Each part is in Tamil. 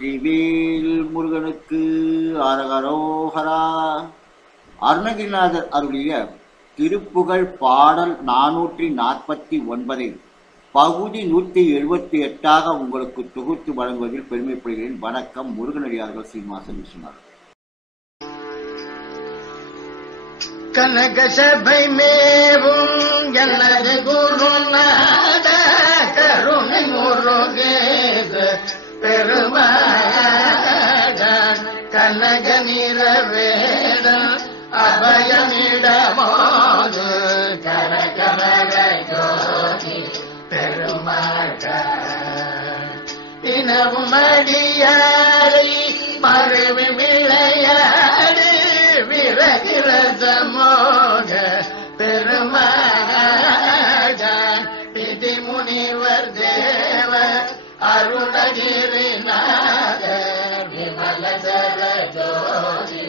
வெற்றிவேல் முருகனுக்கு அரகரோகரா. அருணகிரிநாதர் அருளிய திருப்புகழ் பாடல் நானூற்றி நாற்பத்தி ஒன்பதை பகுதி நூற்றி எழுபத்தி எட்டாக உங்களுக்கு தொகுத்து வழங்குவதில் பெருமைப்படுகிறேன் வணக்கம். முருகனடியார்கள் சீனிவாசன் விஸ்வநாதன் கனகசபை மேவும் எனது குருநாத கருணை முருகேத பெருமா கனக நிற நிறவேட அபயமிடமாது. கரகமர ஜோதி பெருமாட இனவும் அடியாரை மறுவி விளையாடு விரகிரத மோக பெருமாட பிதி முனிவர் தேவ அருணகிரி விமலதர ஜோதி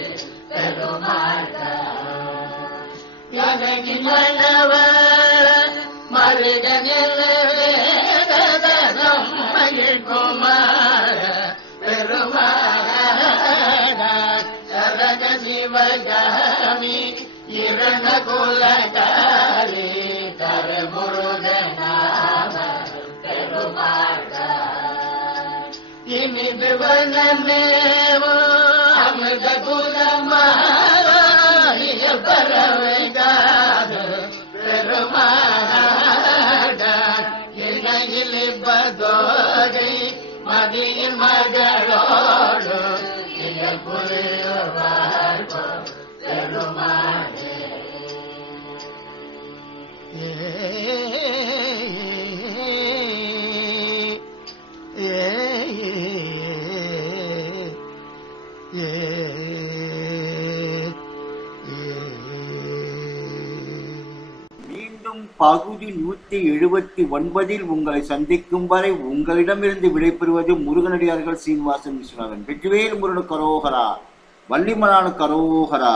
பெருமாட எனக்கு மன்னவர மருகனில் மயில் குமார பெருமாட சரக சிவகாமி இரண குலகாரி கரமுருகநாம பெருமாட இனிது வனமேவோ இணையில் பதோகை மதியின் மகளோடு இயல் புரிவார்கோ ஏ மீண்டும் பகுதி நூற்றி எழுபத்தி ஒன்பதில் உங்களை சந்திக்கும் வரை உங்களிடமிருந்து விடைபெறுவது முருகனடியார்கள் சீனிவாசன் விஸ்வநாதன். வெற்றிவேல் முருகனு கரோகரா வள்ளிமலான கரோகரா